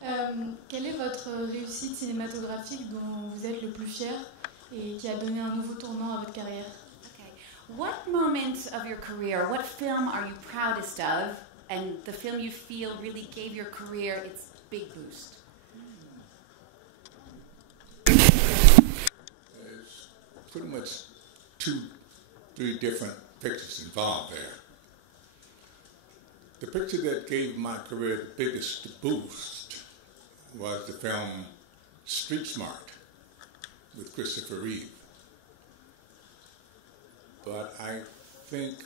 Quelle est votre réussite cinématographique dont vous êtes le plus fier et qui a donné un nouveau tournant à votre carrière? Okay. What moment of your career, what film are you proudest of, and the film you feel really gave your career its big boost? There's pretty much three different pictures involved there. The picture that gave my career the biggest boost was the film Street Smart with Christopher Reeve. But I think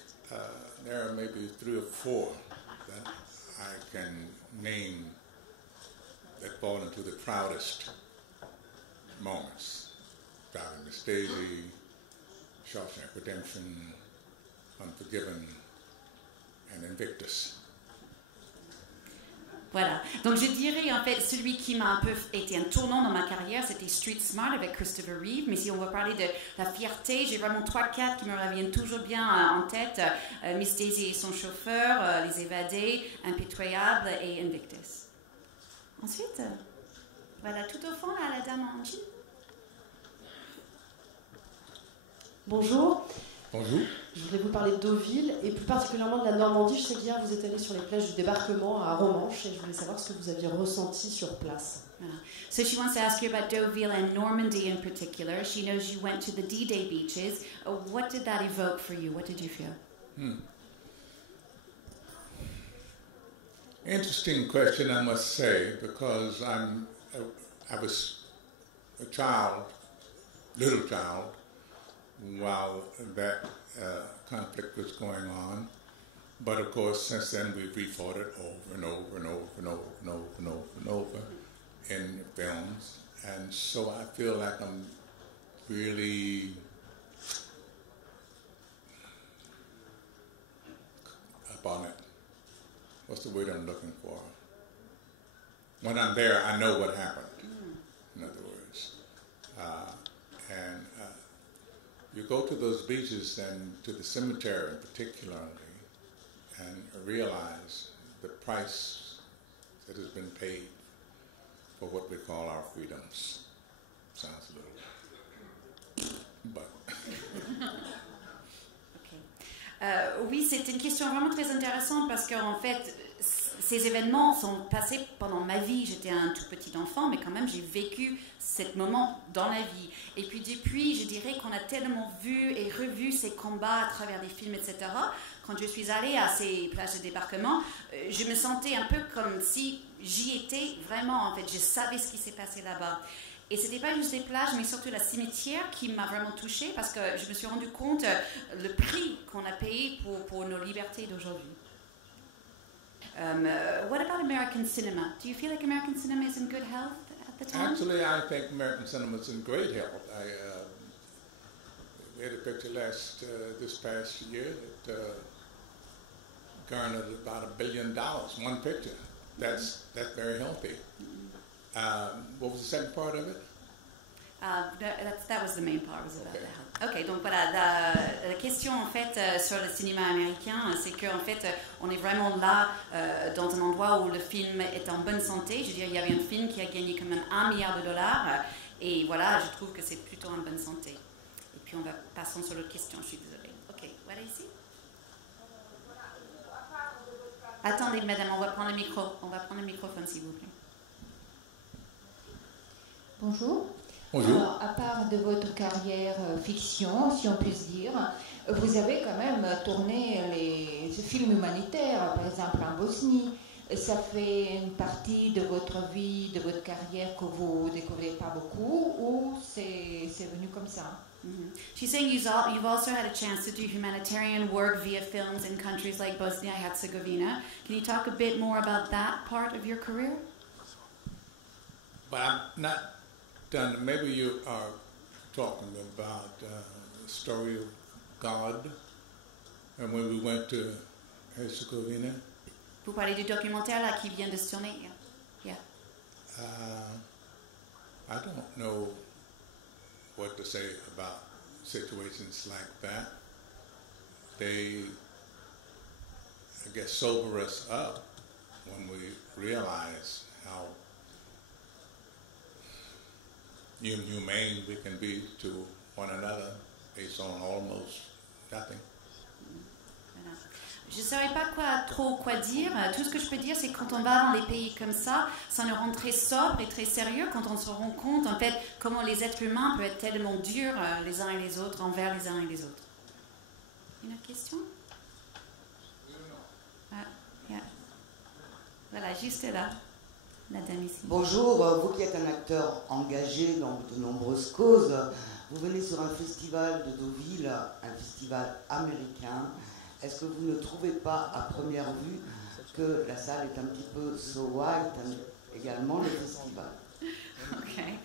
there are maybe three or four that I can name that fall into the proudest moments. Driving Miss Daisy, Shawshank Redemption, Unforgiven, and Invictus. Voilà. Donc je dirais en fait celui qui m'a un peu été un tournant dans ma carrière, c'était Street Smart avec Christopher Reeve. Mais si on va parler de la fierté, j'ai vraiment 3-4 qui me reviennent toujours bien en tête. Miss Daisy et son chauffeur, Les Évadés, Impitoyable et Invictus. Ensuite, voilà, tout au fond là, la dame en jean. Bonjour. Bonjour. Je voulais vous parler de Deauville et plus particulièrement de la Normandie. Je sais qu'hier vous êtes allé sur les plages du débarquement à Romanche et je voulais savoir ce que vous aviez ressenti sur place. Voilà. So she wants to ask you about Deauville and Normandy in particular. She knows you went to the D-Day beaches. What did that evoke for you? What did you feel? Interesting question, I must say, because I was a child, little child, while that conflict was going on. But of course, since then we've refought it over and over and over and over and over and over and over in films. And so I feel like I'm really up on it. What's the word I'm looking for? When I'm there, I know what happened, in other words. And you go to those beaches and to the cemetery particularly and realize the price that has been paid for what we call our freedoms. Sounds a little, but... Oui, c'est une question vraiment très intéressante parce qu'en fait, ces événements sont passés pendant ma vie. J'étais un tout petit enfant, mais quand même, j'ai vécu ce moment dans la vie. Et puis depuis, je dirais qu'on a tellement vu et revu ces combats à travers des films, etc. Quand je suis allée à ces plages de débarquement, je me sentais un peu comme si j'y étais vraiment. En fait, je savais ce qui s'est passé là-bas. Et ce n'était pas juste les plages, mais surtout la cimetière qui m'a vraiment touchée parce que je me suis rendu compte le prix qu'on a payé pour nos libertés d'aujourd'hui. What about American cinema? Do you feel like American cinema is in good health at the time? Actually, I think American cinema is in great health. We had a picture this past year that garnered about $1 billion. One picture. That's very healthy. What was the second part of it? That was the main part. Was about the health. Ok, donc voilà, la question en fait sur le cinéma américain, c'est qu'en fait on est vraiment là dans un endroit où le film est en bonne santé. Je veux dire, il y avait un film qui a gagné quand même $1 milliard et voilà, je trouve que c'est plutôt en bonne santé. Et puis on va passer sur l'autre question, je suis désolée. Ok, voilà ici. Attendez madame, on va prendre le microphone s'il vous plaît. Bonjour. Bonjour. Alors, à part de votre carrière fiction, si on peut dire, vous avez quand même tourné les films humanitaires, par exemple en Bosnie. Ça fait une partie de votre vie, de votre carrière que vous ne découvrez pas beaucoup ou c'est venu comme ça? Mm-hmm. She's saying you've also had a chance to do humanitarian work via films in countries like Bosnia and Herzegovina. Can you talk a bit more about that part of your career? But I'm not done. Maybe you are talking about the story of God and when we went to Herzegovina. Vous parlez du documentaire là qui vient de se tourner. Yeah. I don't know what to say about situations like that. They, I guess, sober us up when we realize how inhumane we can be to one another based on almost nothing. Voilà. Je ne saurais pas quoi dire. Tout ce que je peux dire, c'est que quand on va dans les pays comme ça nous rend très sobre et très sérieux quand on se rend compte, en fait, comment les êtres humains peuvent être tellement durs les uns et les autres, envers les uns et les autres. Une autre question? Yeah. Voilà, juste là. La dame ici. Bonjour, vous qui êtes un acteur engagé dans de nombreuses causes, vous venez sur un festival de Deauville, un festival américain. Est-ce que vous ne trouvez pas à première vue que la salle est un petit peu so white également le festival? Okay.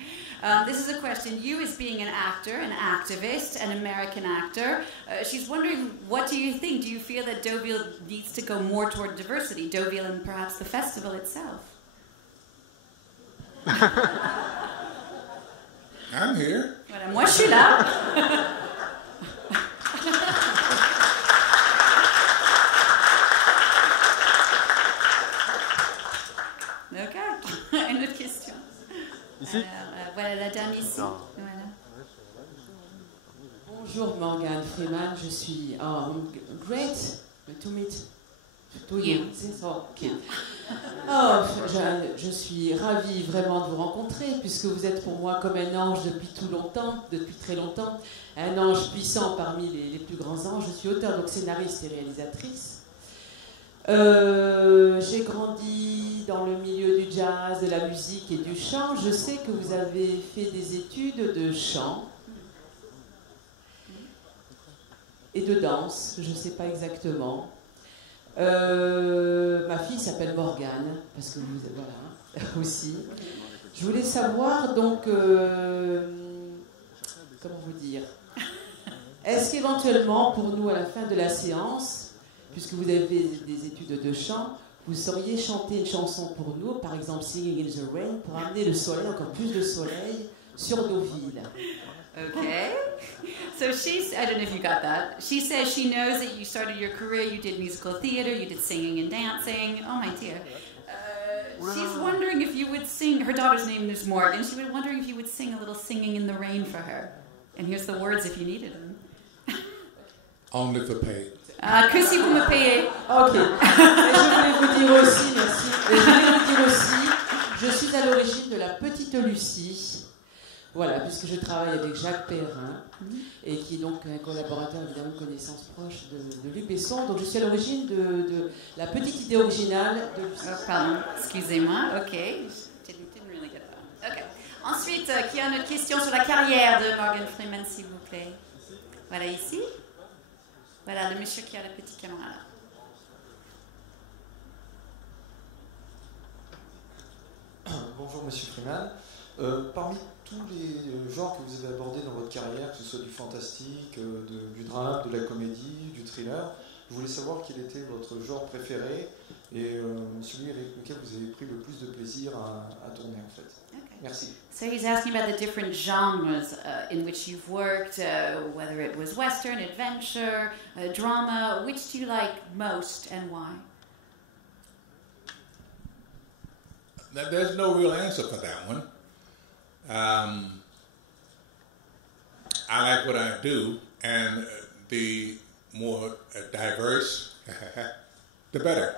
This is a question. You, as being an actor, an activist, an American actor, she's wondering, what do you think? Do you feel that Deauville needs to go more toward diversity, Deauville and perhaps the festival itself? I'm here. Voilà, moi je suis là. Ok, une autre question. Ici? Alors, voilà la dame ici. Voilà. Bonjour Morgan Freeman, je suis great to meet to you. Okay. Je suis ravie vraiment de vous rencontrer puisque vous êtes pour moi comme un ange depuis très longtemps, un ange puissant parmi les plus grands anges. Je suis auteure, donc scénariste et réalisatrice. J'ai grandi dans le milieu du jazz, de la musique et du chant. Je sais que vous avez fait des études de chant et de danse, je ne sais pas exactement. Ma fille s'appelle Morgane, parce que vous êtes, voilà, aussi. Je voulais savoir, donc, comment vous dire, est-ce qu'éventuellement, pour nous, à la fin de la séance, puisque vous avez des études de chant, vous sauriez chanter une chanson pour nous, par exemple Singing in the Rain, pour amener le soleil, encore plus de soleil, sur Deauville. Okay. So I don't know if you got that. She says she knows that you started your career, you did musical theater, you did singing and dancing. Oh my dear. She's wondering if you would sing, her daughter's name is Morgan, she was wondering if you would sing a little Singing in the Rain for her. And here's the words if you needed them. Only for pay. Que si vous me payez. Ok. Et je voulais vous dire aussi, merci. Et je voulais vous dire aussi, je suis à l'origine de la Petite Lucie. Voilà, puisque je travaille avec Jacques Perrin, et qui est donc un collaborateur, évidemment, de connaissance proche de Luc Besson. Donc je suis à l'origine de la petite idée originale de Lucie. Pardon, excusez-moi, ok. Didn't really get that. Ok. Ensuite, qui a une autre question sur la carrière de Morgan Freeman, s'il vous plaît? Voilà, ici. Voilà, le monsieur qui a la petite caméra là. Bonjour Monsieur Freeman. Parmi tous les genres que vous avez abordés dans votre carrière, que ce soit du fantastique, du drame, de la comédie, du thriller, je voulais savoir quel était votre genre préféré et celui avec lequel vous avez pris le plus de plaisir à tourner en fait. Okay. Merci. So he's asking about the different genres in which you've worked, whether it was Western, adventure, drama. Which do you like most and why? Now, there's no real answer for that one. I like what I do, and the more diverse, the better.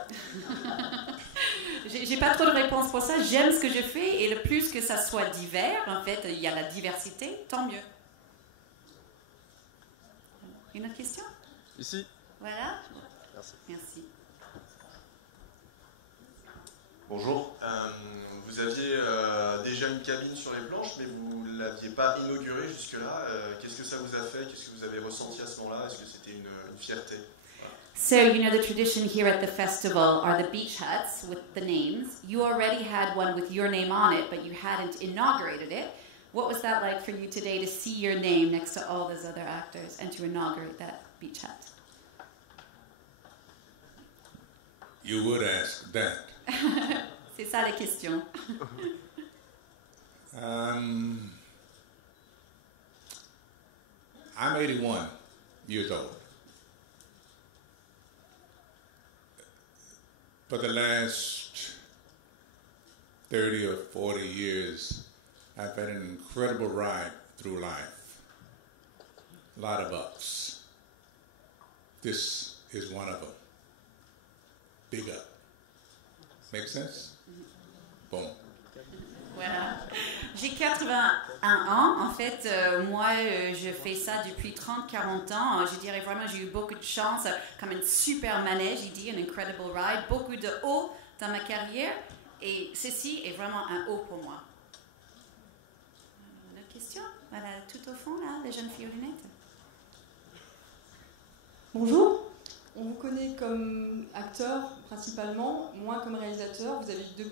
J'ai pas trop de réponse pour ça. J'aime ce que je fais et le plus que ça soit divers, en fait, il y a la diversité, tant mieux. Une autre question? Ici. Voilà. Merci. Merci. Bonjour. Vous aviez déjà une cabine sur les planches, mais vous ne l'aviez pas inaugurée jusque-là. Qu'est-ce que ça vous a fait? Qu'est-ce que vous avez ressenti à ce moment-là? Est-ce que c'était une fierté? So, you know, the tradition here at the festival are the beach huts with the names. You already had one with your name on it, but you hadn't inaugurated it. What was that like for you today to see your name next to all those other actors and to inaugurate that beach hut? You would ask that. C'est ça la question. I'm 81 years old. For the last 30 or 40 years, I've had an incredible ride through life. A lot of ups. This is one of them. Big up. Make sense? Bon. Voilà. J'ai 81 ans. En fait, moi, je fais ça depuis 30-40 ans. Je dirais vraiment, j'ai eu beaucoup de chance, comme un super manège, il dit, un incredible ride, beaucoup de hauts dans ma carrière. Et ceci est vraiment un haut pour moi. Une autre question? Voilà, tout au fond, là, la jeune fille aux lunettes. Bonjour. On vous connaît comme acteur principalement, moi comme réalisateur. Vous avez eu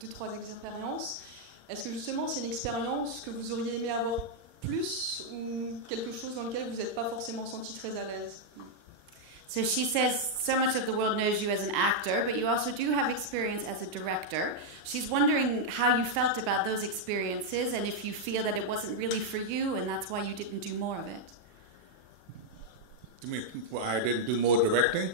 deux, trois expériences. Est-ce que justement c'est une expérience que vous auriez aimé avoir plus ou quelque chose dans lequel vous n'êtes pas forcément senti très à l'aise? So she says, so much of the world knows you as an actor, but you also do have experience as a director. She's wondering how you felt about those experiences and if you feel that it wasn't really for you and that's why you didn't do more of it. You mean why I didn't do more directing?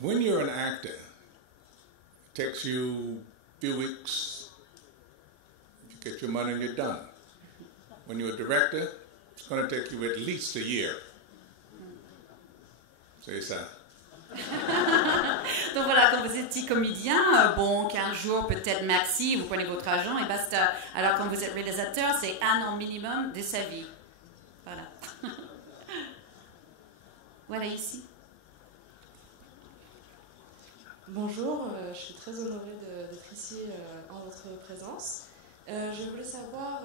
When you're an actor, it takes you a few weeks, you get your money and you're done. When you're a director, it's going to take you at least a year. C'est ça. Donc voilà, quand vous étiez comédien, bon, 15 jours peut-être maxi, vous prenez votre argent et basta. Alors quand vous êtes réalisateur, c'est 1 an minimum de sa vie. Voilà. Voilà ici. Bonjour, je suis très honorée d'être ici en votre présence. Je voulais savoir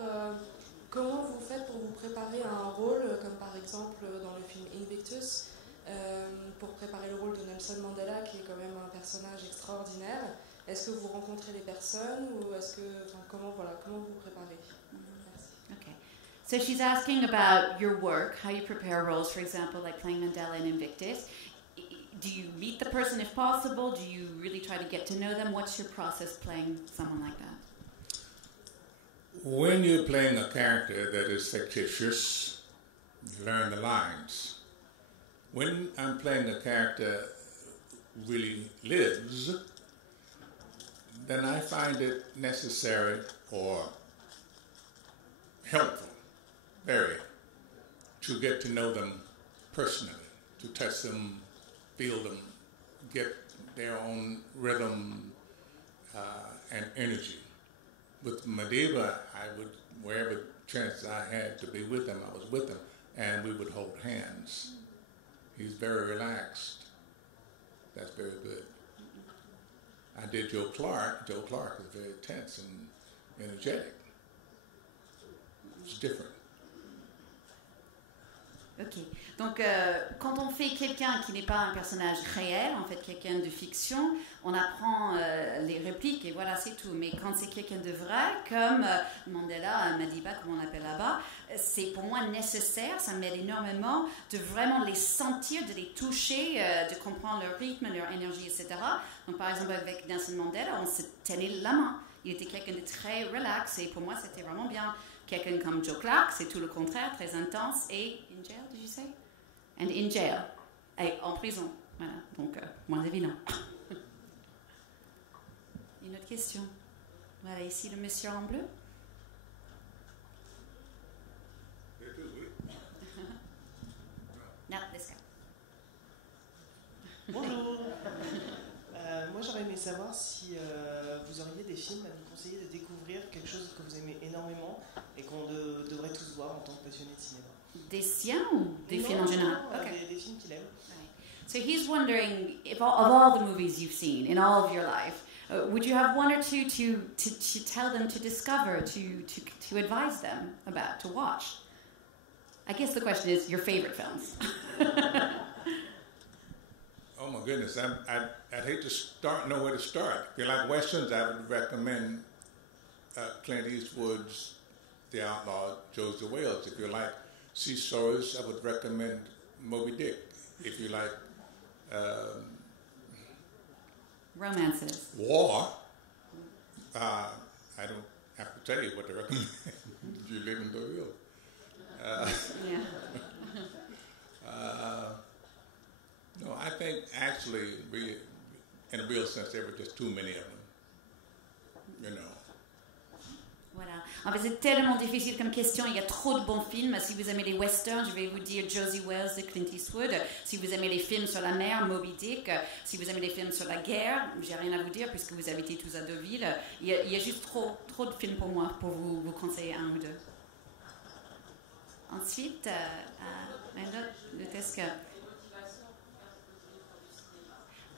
comment vous faites pour vous préparer à un rôle, comme par exemple dans le film Invictus, pour préparer le rôle de Nelson Mandela, qui est quand même un personnage extraordinaire. Est-ce que vous rencontrez les personnes ou est-ce que, comment vous préparez? Okay. So she's asking about your work, how you prepare roles, for example, like playing Mandela in Invictus. Do you meet the person if possible? Do you really try to get to know them? What's your process playing someone like that? When you're playing a character that is fictitious, you learn the lines. When I'm playing a character who really lives, then I find it necessary or helpful, very, to get to know them personally, to touch them, feel them, get their own rhythm and energy. With Madiba, I would, wherever chance I had to be with him, I was with him, and we would hold hands. He's very relaxed. That's very good. I did Joe Clark. Joe Clark is very tense and energetic. It's different. Ok, donc quand on fait quelqu'un qui n'est pas un personnage réel, en fait quelqu'un de fiction, on apprend les répliques et voilà, c'est tout. Mais quand c'est quelqu'un de vrai, comme Mandela, Madiba, comme on appelle là-bas, c'est pour moi nécessaire, ça m'aide énormément de vraiment les sentir, de les toucher, de comprendre leur rythme, leur énergie, etc. Donc par exemple avec Nelson Mandela, on se tenait la main. Il était quelqu'un de très relax et pour moi c'était vraiment bien. Quelqu'un comme Joe Clark, c'est tout le contraire, très intense et in jail, did you say? And in jail, et en prison. Voilà, donc moins évident. Une autre question. Voilà, ici le monsieur en bleu. Non, this guy. Bonjour. Moi, j'aurais aimé savoir si vous auriez des films à nous conseiller de découvrir, quelque chose que vous aimez énormément et qu'on devrait tous voir en tant que passionné de cinéma. Des siens ou des films en général? Okay. Des films qu'il aime. So he's wondering, if of all the movies you've seen in all of your life, would you have one or two to tell them to discover, to advise them about, to watch? I guess the question is your favorite films. Oh my goodness, I'd hate to know where to start. If you like westerns, I would recommend Clint Eastwood's The Outlaw, Joseph Wales. If you like sea stories, I would recommend Moby Dick. If you like romances, war, I don't have to tell you what to recommend. You live in Deauville. Yeah. No, I think actually in a real sense, there were just too many of them, you know. Voilà. En fait, c'est tellement difficile comme question. Il y a trop de bons films. Si vous aimez les westerns, je vais vous dire Josie Wells de Clint Eastwood. Si vous aimez les films sur la mer, Moby Dick. Si vous aimez les films sur la guerre, j'ai rien à vous dire puisque vous habitez tous à Deauville. Il y a juste trop de films pour moi pour vous conseiller un ou deux. Ensuite,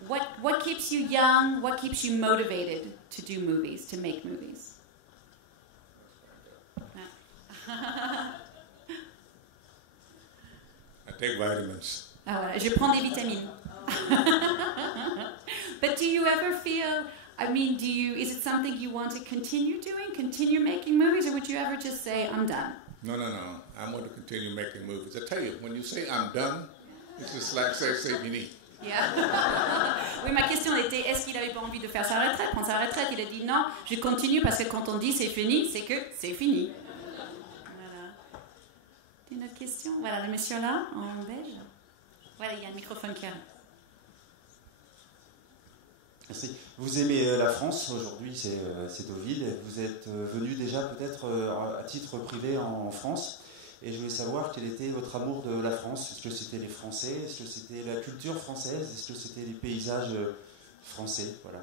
what keeps you young? What keeps you motivated to do movies, to make movies? I take vitamins. Ah voilà, je prends des vitamines. But do you ever feel, I mean, is it something you want to continue doing, continue making movies, or would you ever just say, I'm done? No. I want to continue making movies. I tell you, when you say I'm done, it's just like say fini. Yeah. Oui, ma question était, est-ce qu'il n'avait pas envie de faire sa retraite, prendre sa retraite? Il a dit non, je continue parce que quand on dit c'est fini, c'est que c'est fini. Une autre question? Voilà, le monsieur là, en beige. Voilà, il y a un microphone qui arrive. Merci. Vous aimez la France, aujourd'hui c'est Deauville. Vous êtes venu déjà peut-être à titre privé en France. Et je voulais savoir quel était votre amour de la France. Est-ce que c'était les Français? Est-ce que c'était la culture française? Est-ce que c'était les paysages français? Voilà.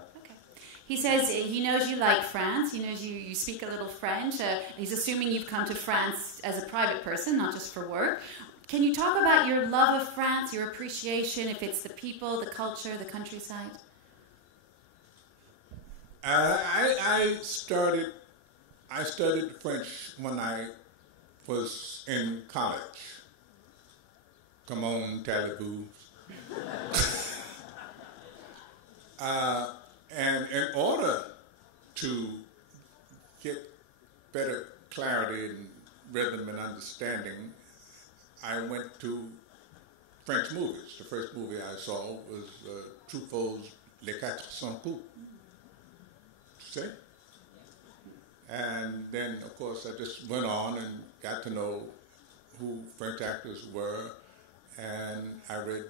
He says he knows you like France, he knows you speak a little French. He's assuming you've come to France as a private person, not just for work. Can you talk about your love of France, your appreciation, if it's the people, the culture, the countryside? I studied French when I was in college. Come on, talibou. And in order to get better clarity and rhythm and understanding, I went to French movies. The first movie I saw was Truffaut's Les 400 Coups. See? And then, of course, I just went on and got to know who French actors were, and I read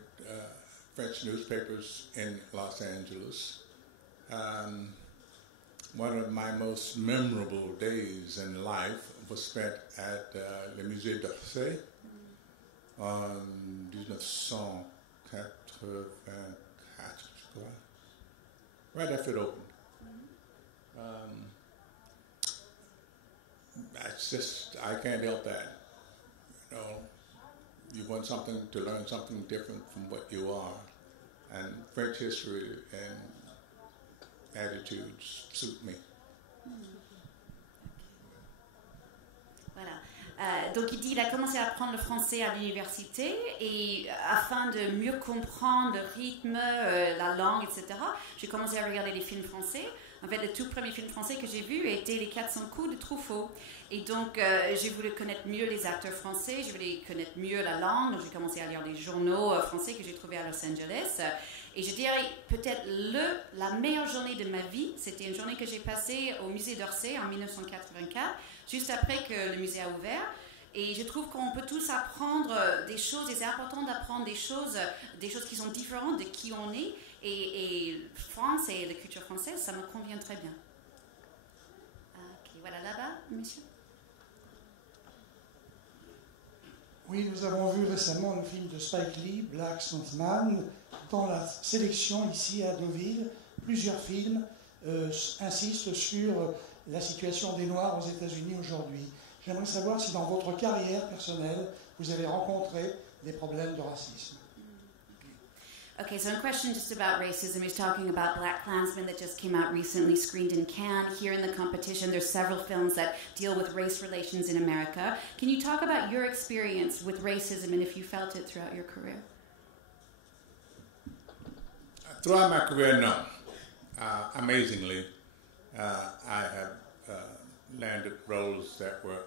French newspapers in Los Angeles. One of my most memorable days in life was spent at le Musée d'Orsay en 1984, je crois, right after it opened. That's just, I can't help that. You know, you want something to learn something different from what you are, and French history and attitudes suit me. Voilà. Donc il dit qu'il a commencé à apprendre le français à l'université et afin de mieux comprendre le rythme, la langue, etc., j'ai commencé à regarder les films français. En fait, le tout premier film français que j'ai vu était Les 400 coups de Truffaut. Et donc, j'ai voulu connaître mieux les acteurs français, j'ai voulu connaître mieux la langue. Donc, j'ai commencé à lire des journaux français que j'ai trouvés à Los Angeles. Et je dirais peut-être la meilleure journée de ma vie, c'était une journée que j'ai passée au musée d'Orsay en 1984, juste après que le musée a ouvert. Et je trouve qu'on peut tous apprendre des choses, et c'est important d'apprendre des choses qui sont différentes de qui on est. Et France et la culture française, ça me convient très bien. Ok, voilà là-bas, monsieur. Oui, nous avons vu récemment le film de Spike Lee, Black Klansman. Dans la sélection ici à Deauville, plusieurs films insistent sur la situation des Noirs aux États-Unis aujourd'hui. J'aimerais savoir si dans votre carrière personnelle, vous avez rencontré des problèmes de racisme. Okay, so a question just about racism. He's talking about Black Klansman that just came out recently, screened in Cannes. Here in the competition, there's several films that deal with race relations in America. Can you talk about your experience with racism and if you felt it throughout your career? Throughout my career, no. Amazingly, I have landed roles that were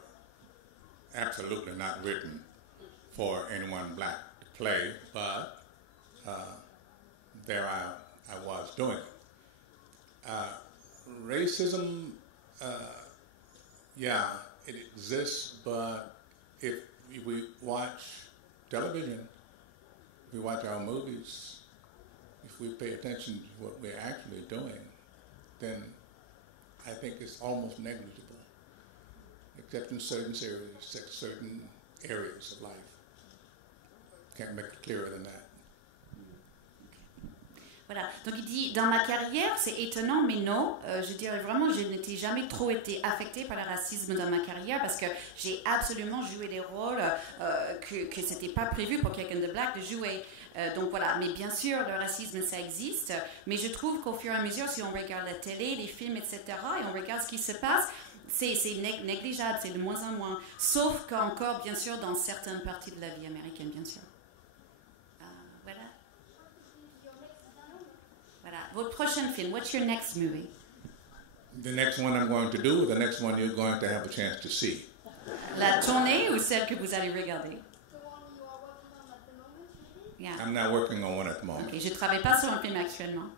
absolutely not written for anyone black to play, but there I was doing it. Racism, yeah, it exists, but if we watch television, we watch our movies, we if we pay attention to what we're actually doing, then I think it's almost negligible, except in certain areas of life. Can't make it clearer than that. Voilà, donc il dit, dans ma carrière, c'est étonnant, mais non, je dirais vraiment, je n'étais jamais trop été affectée par le racisme dans ma carrière parce que j'ai absolument joué des rôles que c'était pas prévu pour quelqu'un de black de jouer. Donc voilà, mais bien sûr, le racisme, ça existe, mais je trouve qu'au fur et à mesure, si on regarde la télé, les films, etc., et on regarde ce qui se passe, c'est négligeable, c'est de moins en moins, sauf qu'encore, bien sûr, dans certaines parties de la vie américaine, bien sûr. Voilà. Voilà. Votre prochain film, what's your next movie? The next one I'm going to do, or the next one you're going to have a chance to see? La tournée ou celle que vous allez regarder? Yeah. I'm not working on one at the moment. Okay, je ne travaille pas sur un film actuellement.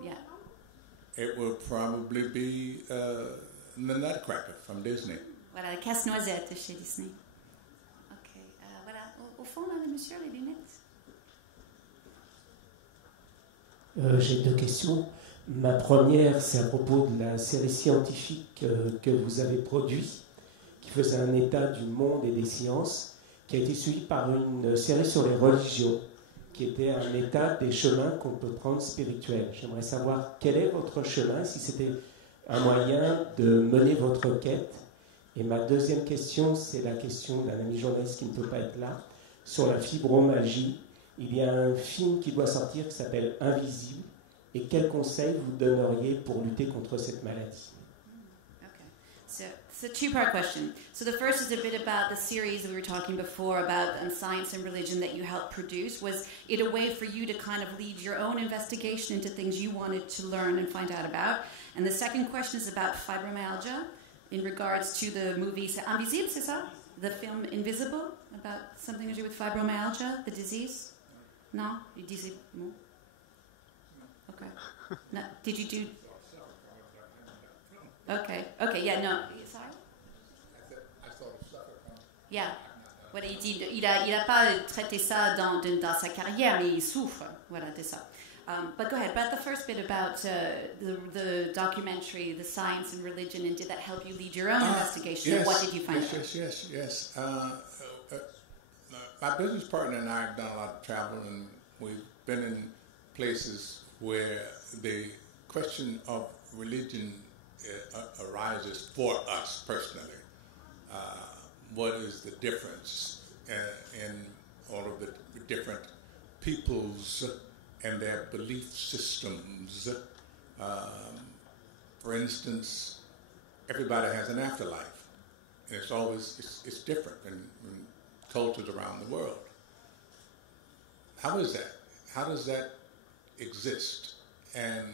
Yeah. It will probably be The Nutcracker from Disney. Voilà, le casse-noisette chez Disney. Ok, voilà, au fond là, le monsieur, les lunettes. J'ai deux questions. Ma première, c'est à propos de la série scientifique que vous avez produite, qui faisait un état du monde et des sciences, qui a été suivie par une série sur les religions, qui était un état des chemins qu'on peut prendre spirituels. J'aimerais savoir quel est votre chemin, si c'était un moyen de mener votre quête. Et ma deuxième question, c'est la question d'un ami journaliste qui ne peut pas être là, sur la fibromagie. Il y a un film qui doit sortir qui s'appelle Invisible. Et quels conseils vous donneriez pour lutter contre cette maladie? So it's a two-part question. So the first is a bit about the series we were talking before about science and religion that you helped produce. Was it a way for you to kind of lead your own investigation into things you wanted to learn and find out about? And the second question is about fibromyalgia in regards to the movie Invisible, c'est ça? The film Invisible, about something to do with fibromyalgia, the disease? No? You disait more? Okay. No. Did you do... Okay, yeah, no, sorry? Yeah, voilà, il a pas traité ça dans sa carrière, mais il souffre, voilà, de ça. But go ahead, about the first bit about the documentary, the science and religion, and did that help you lead your own investigation? Yes, What did you find out? Yes. My business partner and I have done a lot of travel, and we've been in places where the question of religion arises for us personally. What is the difference in all of the different peoples and their belief systems? For instance, everybody has an afterlife, and it's different in cultures around the world. How is that? How does that exist, and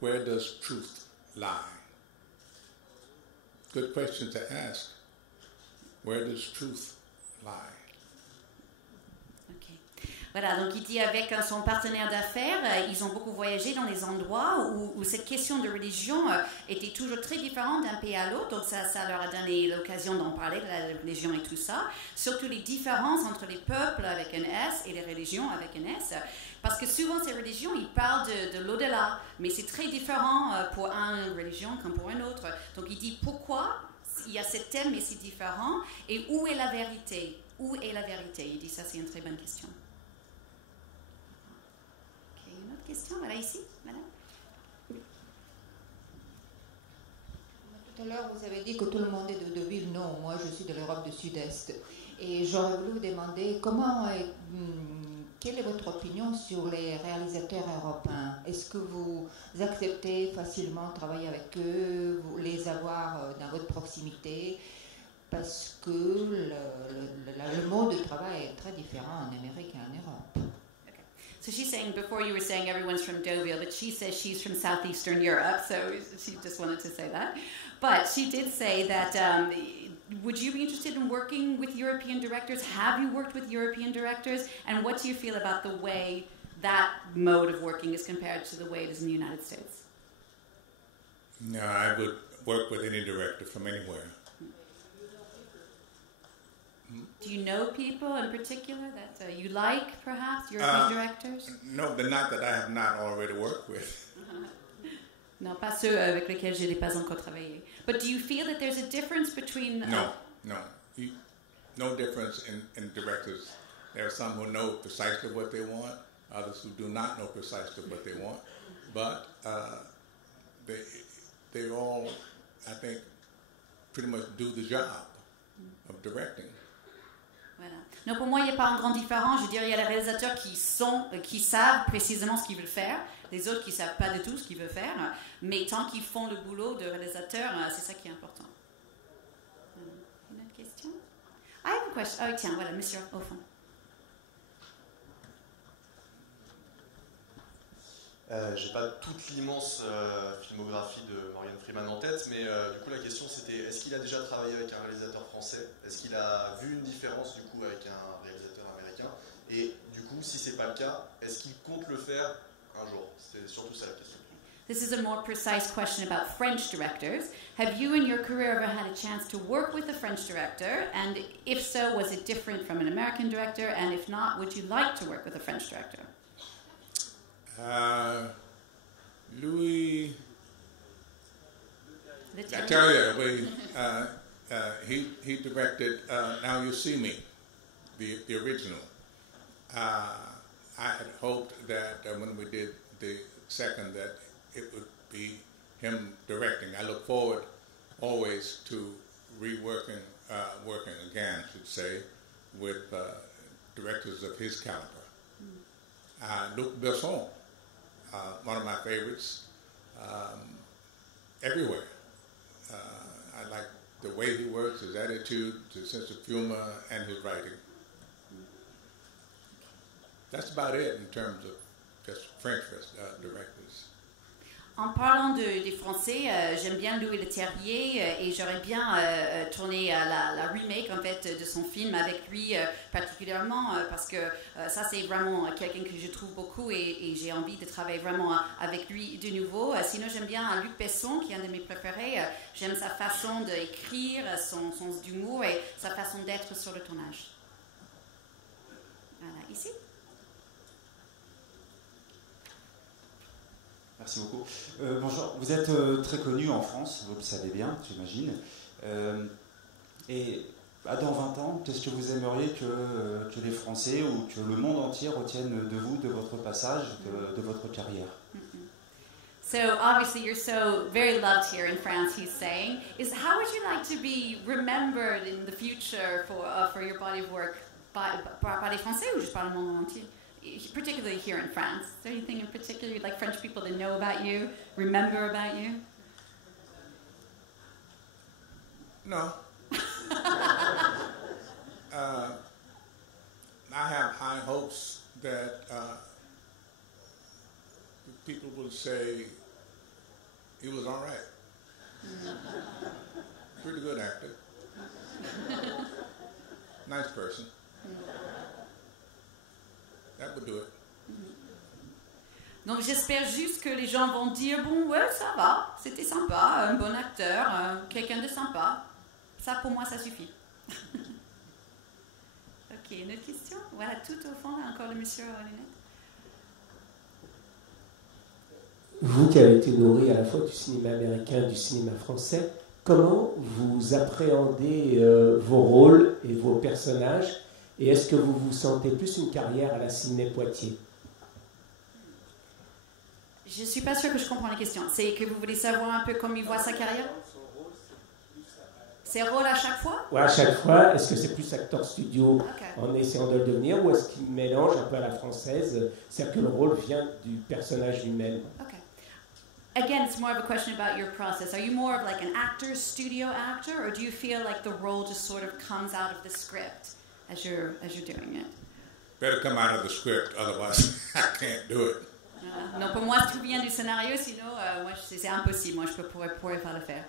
where does truth lie? Good question to ask. Where does truth lie? Voilà, donc il dit avec son partenaire d'affaires, ils ont beaucoup voyagé dans les endroits où cette question de religion était toujours très différente d'un pays à l'autre, donc ça leur a donné l'occasion d'en parler de la religion et tout ça, surtout les différences entre les peuples avec un S et les religions avec un S, parce que souvent ces religions, ils parlent de l'au-delà, mais c'est très différent pour une religion comme pour une autre. Donc il dit pourquoi il y a ce thème mais c'est différent, et où est la vérité? Où est la vérité? Il dit ça, c'est une très bonne question. Une autre question, voilà ici, madame. Tout à l'heure, vous avez dit que tout le monde est de Deauville. Non, moi je suis de l'Europe du Sud-Est. Et j'aurais voulu vous demander quelle est votre opinion sur les réalisateurs européens? Est-ce que vous acceptez facilement de travailler avec eux, les avoir dans votre proximité? Parce que le monde du travail est très différent en Amérique et en Europe. So she's saying, before you were saying everyone's from Deauville, but she says she's from Southeastern Europe, so she just wanted to say that. But she did say that, would you be interested in working with European directors? Have you worked with European directors? And what do you feel about the way that mode of working is compared to the way it is in the United States? No, I would work with any director from anywhere. Do you know people in particular that you like, perhaps, European directors? No, but not that I have not already worked with. Non, pas ceux avec lesquels je n'ai pas encore travaillé. But do you feel that there's a difference between... No difference in directors. There are some who know precisely what they want, others who do not know precisely what they want. But they all, I think, pretty much do the job of directing. Voilà. Non, pour moi, il n'y a pas une grande différence. Je veux dire, il y a les réalisateurs qui savent précisément ce qu'ils veulent faire, les autres qui ne savent pas du tout ce qu'ils veulent faire, mais tant qu'ils font le boulot de réalisateur, c'est ça qui est important. Une autre question? I have a question. Oh, tiens, voilà, monsieur, au fond. J'ai pas toute l'immense filmographie de Morgan Freeman en tête, mais du coup la question c'était est-ce qu'il a déjà travaillé avec un réalisateur français? Est-ce qu'il a vu une différence du coup avec un réalisateur américain? Et du coup, si c'est pas le cas, est-ce qu'il compte le faire un jour? C'était surtout ça la question. This is a more precise question about French directors. Have you in your career ever had a chance to work with a French director? And if so, was it different from an American director? And if not, would you like to work with a French director? Louis Leterrier, he directed Now You See Me, the original. I had hoped that when we did the second that it would be him directing. I look forward always to working again, I should say, with directors of his caliber. Luc Besson, one of my favorites, everywhere. I like the way he works, his attitude, his sense of humor, and his writing. That's about it in terms of just French directors. En parlant des Français, j'aime bien Louis Leterrier et j'aurais bien tourné la remake en fait de son film avec lui particulièrement parce que ça c'est vraiment quelqu'un que je trouve beaucoup et j'ai envie de travailler vraiment avec lui de nouveau. Sinon j'aime bien Luc Besson qui est un de mes préférés. J'aime sa façon d'écrire, son sens d'humour et sa façon d'être sur le tournage. Voilà, ici. Merci beaucoup. Bonjour, vous êtes très connu en France, vous le savez bien, j'imagine. Et dans 20 ans, qu'est-ce que vous aimeriez que les Français ou que le monde entier retiennent de vous, de votre passage, de votre carrière? So obviously you're so very loved here in France, he's saying. How would you like to be remembered in the future for your body of work par les Français ou juste par le monde entier? Particularly here in France. Is there anything in particular you'd like French people to know about you, remember about you? No. I have high hopes that people will say he was all right. Pretty good actor. Nice person. That would do it. Donc j'espère juste que les gens vont dire bon ouais ça va, c'était sympa, un bon acteur, quelqu'un de sympa. Ça pour moi ça suffit. Ok, une autre question? Voilà, tout au fond, là, encore le monsieur aux lunettes. Vous qui avez été nourri à la fois du cinéma américain et du cinéma français, comment vous appréhendez vos rôles et vos personnages? Et est-ce que vous vous sentez plus une carrière à la Sidney Poitier? Je ne suis pas sûre que je comprends la question. C'est que vous voulez savoir un peu comment il voit sa carrière? Ses rôles à chaque fois? Oui, à chaque fois. Est-ce que c'est plus acteur studio en essayant de le devenir ou est-ce qu'il mélange un peu à la française? C'est-à-dire que le rôle vient du personnage lui-même. Okay. Again, it's more of a question about your process. Are you more of like an actor, studio actor, or do you feel like the role just sort of comes out of the script as you're doing it? Better come out of the script, otherwise I can't do it. Non, pour moi, tout vient du scénario, sinon, moi, c'est impossible. Moi, je pourrais pas le faire.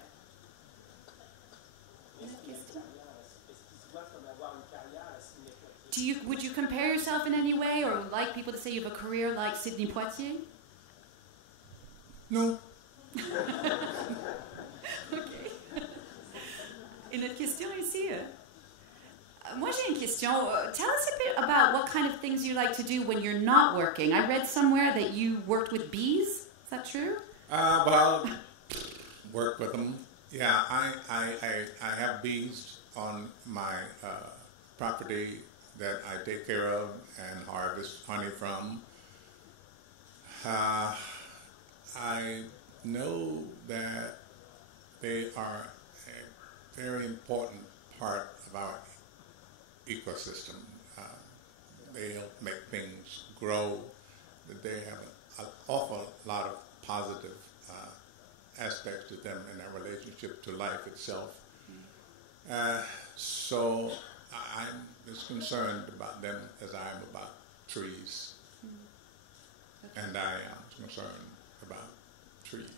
Would you compare yourself in any way, or like people to say you have a career like Sidney Poitier? No. Ok. Une autre question ici? Moi, j'ai une question. Tell us a bit about what kind of things you like to do when you're not working. I read somewhere that you worked with bees. Is that true? Well, work with them. Yeah, I have bees on my property that I take care of and harvest honey from. I know that they are a very important part of our ecosystem. They help make things grow. They have an awful lot of positive aspects to them in their relationship to life itself. So I'm as concerned about them as I am about trees. And I am concerned about trees.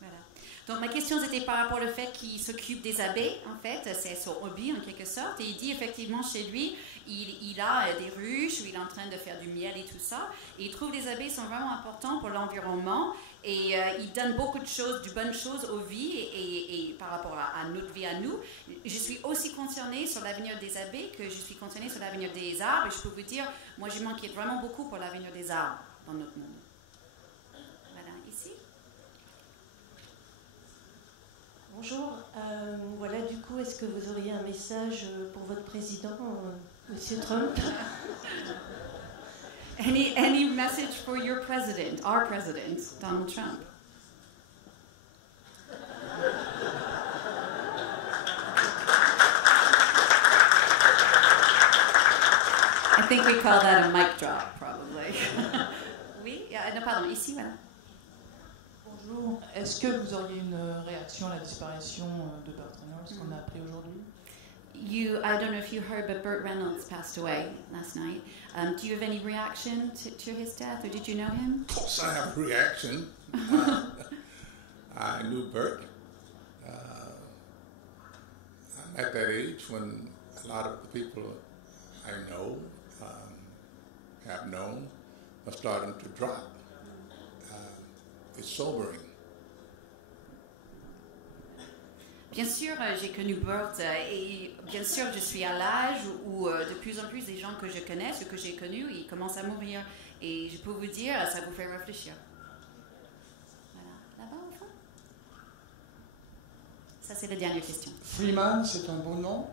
Voilà. Donc ma question c'était par rapport au fait qu'il s'occupe des abeilles, en fait, c'est son hobby en quelque sorte, et il dit effectivement chez lui, il a des ruches où il est en train de faire du miel et tout ça, et il trouve que les abeilles sont vraiment importantes pour l'environnement, et il donne beaucoup de choses, de bonnes choses aux vies, et par rapport à notre vie à nous. Je suis aussi concernée sur l'avenir des abeilles que je suis concernée sur l'avenir des arbres, et je peux vous dire, moi je m'inquiète vraiment beaucoup pour l'avenir des arbres dans notre monde. Voilà, ici. Bonjour, voilà, du coup, est-ce que vous auriez un message pour votre président, Monsieur Trump? Any message for your president, our president, Donald Trump? I think we call that a mic drop, probably. Oui, non, pardon, ici, voilà. Bonjour, est-ce que vous auriez une réaction à la disparition de Burt Reynolds qu'on a appris aujourd'hui? I don't know if you heard, but Burt Reynolds passed away last night. Do you have any reaction to his death, or did you know him? Of course I have a reaction. I knew Burt. I'm at that age when a lot of the people I know, have known, are starting to drop. It's sobering. Bien sûr, j'ai connu Burt et bien sûr, je suis à l'âge où de plus en plus des gens que je connais, ceux que j'ai connus, ils commencent à mourir. Et je peux vous dire, ça vous fait réfléchir. Voilà, là-bas au fond. Ça, c'est la dernière question. Freeman, c'est un beau nom.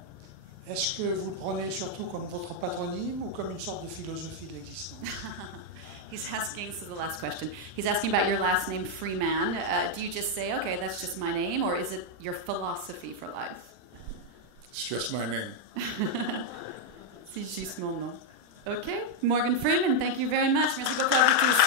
Est-ce que vous le prenez surtout comme votre patronyme ou comme une sorte de philosophie de l'existence? He's asking, so the last question, he's asking about your last name, Freeman. Do you just say, okay, that's just my name, or is it your philosophy for life? It's just my name. C'est juste mon nom. Okay, Morgan Freeman, thank you very much. Merci beaucoup à vous tous.